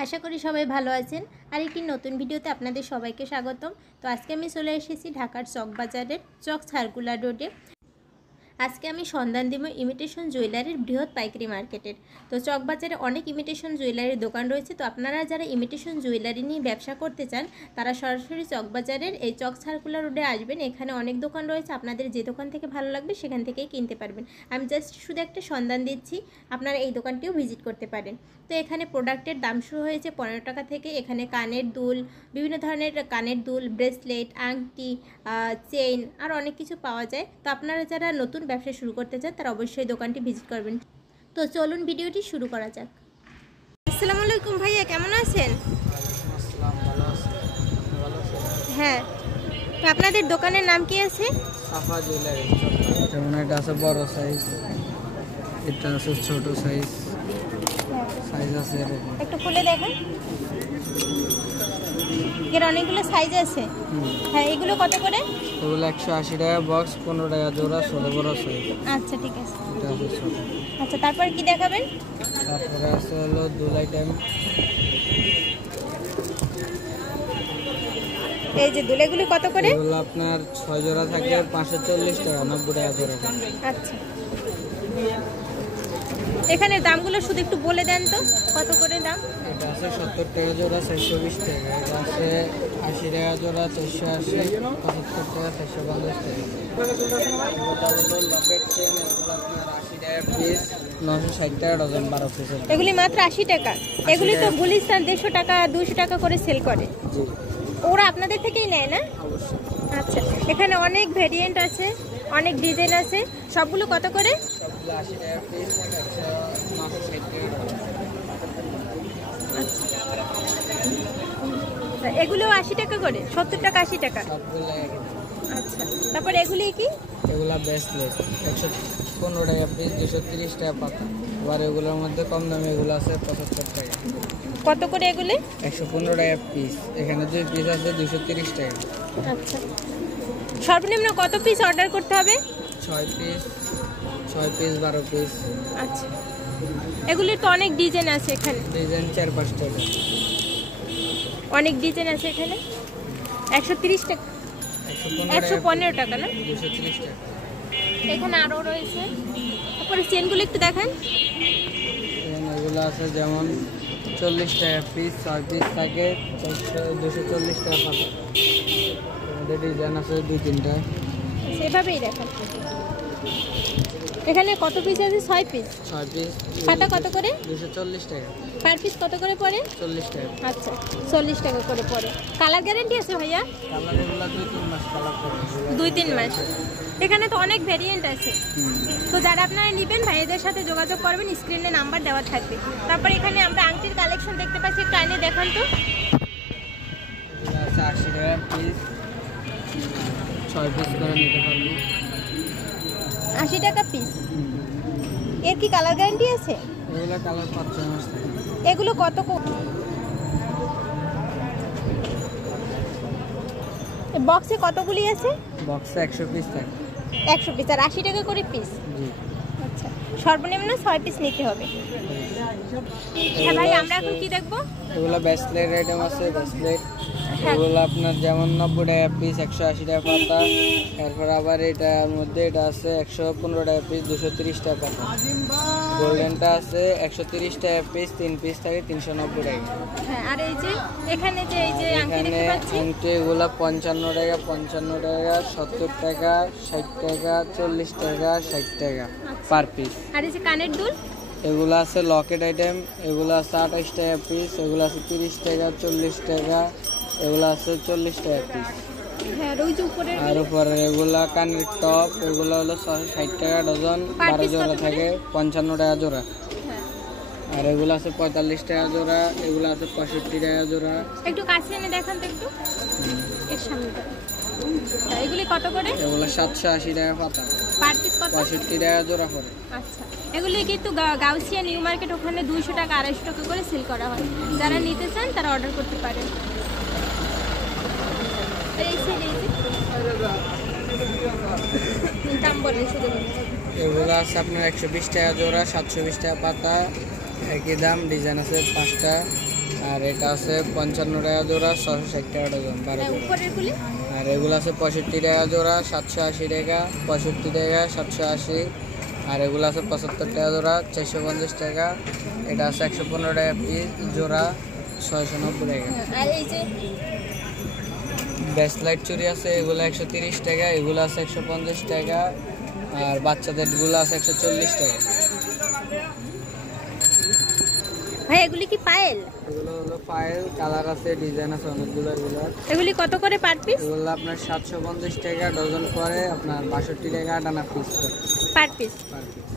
আশা করি সবাই ভালো আছেন। আর একটি নতুন ভিডিওতে আপনাদের সবাইকে স্বাগতম। তো আজকে আমি চলে এসেছি ঢাকার চকবাজারের চক সার্কুলার রোডে। আজকে আমি সন্ধান দিব ইমিটেশন জুয়েলারির বৃহৎ পাইকারি মার্কেটের। তো চকবাজারে অনেক ইমিটেশন জুয়েলারির দোকান রয়েছে। তো আপনারা যারা ইমিটেশন জুয়েলারি নিয়ে ব্যবসা করতে চান তারা সরাসরি চকবাজারের এই চক সার্কুলার রোডে আসবেন। এখানে অনেক দোকান রয়েছে, আপনাদের যে দোকান থেকে ভালো লাগবে সেখান থেকেই কিনতে পারবেন। আমি জাস্ট শুধু একটা সন্ধান দিচ্ছি, আপনারা এই দোকানটিও ভিজিট করতে পারেন। তো এখানে প্রোডাক্টের দাম শুরু হয়েছে 15 টাকা থেকে। এখানে কানের দুল, বিভিন্ন ধরনের কানের দুল, ব্রেসলেট, আংটি, চেইন আর অনেক কিছু পাওয়া যায়। তো আপনারা যারা নতুন ব্যবসা শুরু করতে চান তারা অবশ্যই দোকানটি ভিজিট করবেন। তো চলুন ভিডিওটি শুরু করা যাক। আসসালামু আলাইকুম ভাইয়া, কেমন আছেন? হ্যাঁ, তো আপনাদের দোকানের নাম কি আছে? সাফা জুয়েলারি। যেমন এটা আছে বড় সাইজ, এটা আছে ছোট সাইজ, সাইজ আছে এরকম। একটু খুলে দেখেন, এর অনেকগুলো সাইজ আছে। হ্যাঁ, এগুলো কত করে? এগুলো 180 টাকা বক্স, 15 টাকা জোড়া, ছোট বড় সাইজ। আচ্ছা, ঠিক আছে। এটা আছে ছোট। আচ্ছা, তারপর কি দেখাবেন? তারপরে আছে হলো দুল আইটেম। এই যে দুলেগুলো কত করে? এগুলো আপনার 6 জোড়া থাকে 540 টাকা, 90 টাকা জোড়া। আচ্ছা, এখানে দামগুলো শুধু একটু বলে দেন তো, কত করে দাম? এটা আছে 70 টাকা জোড়া, 420 টাকা। এটা আছে 80 টাকা জোড়া, 480, 75 টাকা, 450 টাকা। এটা হলো লকেট চেন, এগুলো আপনার 80 টাকা পিস, 960 টাকা ডজন, 12 পিসের। এগুলি মাত্র 80 টাকা। এগুলি তো গুলিস্তান 150 টাকা 200 টাকা করে সেল করে। জি, ওরা আপনাদের থেকেই নেয় না? অবশ্যই। আচ্ছা, এখানে অনেক ভেরিয়েন্ট আছে, অনেক ডিজাইন আছে। সবগুলো কত করে? সবগুলো 80 টাকা পিস, 960 টাকা ডজন। আচ্ছা, এগুলো 80 টাকা করে, 70 টাকা 80 টাকা। সবগুলো একই। আচ্ছা, তারপর এগুলি কি? এগুলা ব্রেসলেট 115 টাকা পিস, 230 টাকা পাতা। আবার এগুলোর মধ্যে কম দামে এগুলো আছে 75 টাকা। কত করে এগুলি? 115 টাকা পিস। এখানে 2 পিস আছে 230 টাকা। আচ্ছা, সর্বনিম্ন কত পিস অর্ডার করতে হবে? 6 পিস, 12 পিস। আচ্ছা, এগুলির তো অনেক ডিজাইন আছে এখানে। ডিজাইন 4-5 টাকা। অনেক ডিজাইন আছে এখানে। 130 টাকা, 115 টাকা না? 230 টাকা। এখানে আরও রয়েছে। তারপরে চেনগুলো একটু দেখেন। এগুলো আছে যেমন 40 টাকা পিস, 6 পিস থাকে 240 টাকা পাতা। এদের ডিজাইন আছে 2-3টা। সেভাবেই দেখেন। এখানে কত পিস আছে? 6 পিস। 6 পিস। পাতা কত করে? 240 টাকা। পার পিস কত করে পড়ে? 40 টাকা। আচ্ছা, 40 টাকা করে পড়ে। কালার গ্যারান্টি আছে ভাইয়া? কালার এগুলো 2-3 মাস কালার করে। 2-3 মাস। এখানে তো অনেক ভেরিয়েন্ট আছে। তো যারা আপনারা নেবেন ভাইদের সাথে যোগাযোগ করবেন, স্ক্রিনে নাম্বার দেওয়া থাকবে। তারপর এখানে আমরা আংটির কালেকশন দেখতে পাচ্ছি, একটু আইনে দেখান তো। এগুলো আছে 80 টাকা পিস, 6 পিস করে নিতে পারবো। 80 টাকা পিস। এর কি কালার গ্যারান্টি আছে? এগুলো কালার 5-6 মাস থাকে। এগুলো কত? বক্সে কতগুলি আছে? বক্সে 100 পিস থাকে। 100 পিস। আর 80 টাকা করে পিস? জি। আচ্ছা, সর্বনিম্ন 6 পিস নিতে হবে। হ্যাঁ ভাই, আমরা এখন কি দেখবো? এগুলো ব্রেসলেট আইটেম আছে, ব্রেসলেট। এগুলো আপনার যেমন 90 টাকা পিস, 180 টাকা পাতা। এরপর আবার এটার মধ্যে এটা আছে 115 টাকা পিস, 230 টাকা পাতা। গোল্ডেনটা আছে 130 টাকা পিস, 3 পিস থাকে 390 টাকা। হ্যাঁ, আর এই যে এখানে যে এই যে আংটি এখানে দেখতে পাচ্ছি, আংটি এগুলো 55 টাকা, 55 টাকা, 70 টাকা, 60 টাকা, 40 টাকা, 60 টাকা পার পিস। আর এই যে কানের দুল, এগুলো আছে লকেট আইটেম। এগুলো আছে 28 টাকা পিস, এগুলো আছে 30 টাকা, 40 টাকা, এগুলো আছে 40 টাকা পিস। হ্যাঁ, ওই যে উপরে। আর উপরে এগুলা কানের টপ, এগুলো হলো 60 টাকা ডজন, 12 জোড়া থাকে 55 টাকা জোড়া। আর এগুলো আছে 45 টাকা জোড়া, এগুলো আছে 65 টাকা জোড়া। একটু কাছে এনে দেখান তো একটু, এর সামনে। এগুলি কত করে? এগুলো 780 টাকা পাতা। পার পিস কত? 65 টাকা জোড়া পড়ে। আচ্ছা, এগুলি কিন্তু গাউসিয়া নিউ মার্কেট ওখানে 200 টাকা 250 টাকা করে সেল করা হয়। যারা নিতে চান তারা অর্ডার করতে পারেন। দাম বলে শুধু। এগুলো আছে আপনার 120 টাকা জোড়া, 720 টাকা পাতা, একই দাম। ডিজাইন আছে 5টা। আর এটা আছে 55 টাকা জোড়া, 660 টাকা ডজন। উপরেরগুলি আর এগুলো আছে 65 টাকা জোড়া, 780 টাকা, 65 টাকা, 780। আর এগুলো আছে 75 টাকা জোড়া, 450 টাকা। এটা আছে 115 টাকা পিস জোড়া, 690 টাকা। আর এই যে ব্রেসলাইট চুড়ি আছে, এগুলো 130 টাকা, এগুলো আছে 150 টাকা। আর বাচ্চাদের গুলো আছে 140 টাকা। ভাই এগুলি কি পায়েল? এগুলো হলো পায়েল, কালার আছে, ডিজাইন আছে অনেকগুলো। এগুলি কত করে পার পিস? এগুলো আপনার 750 টাকা ডজন করে, আপনার 62 টাকা ডানা পিস করে পার পিস। Per piece.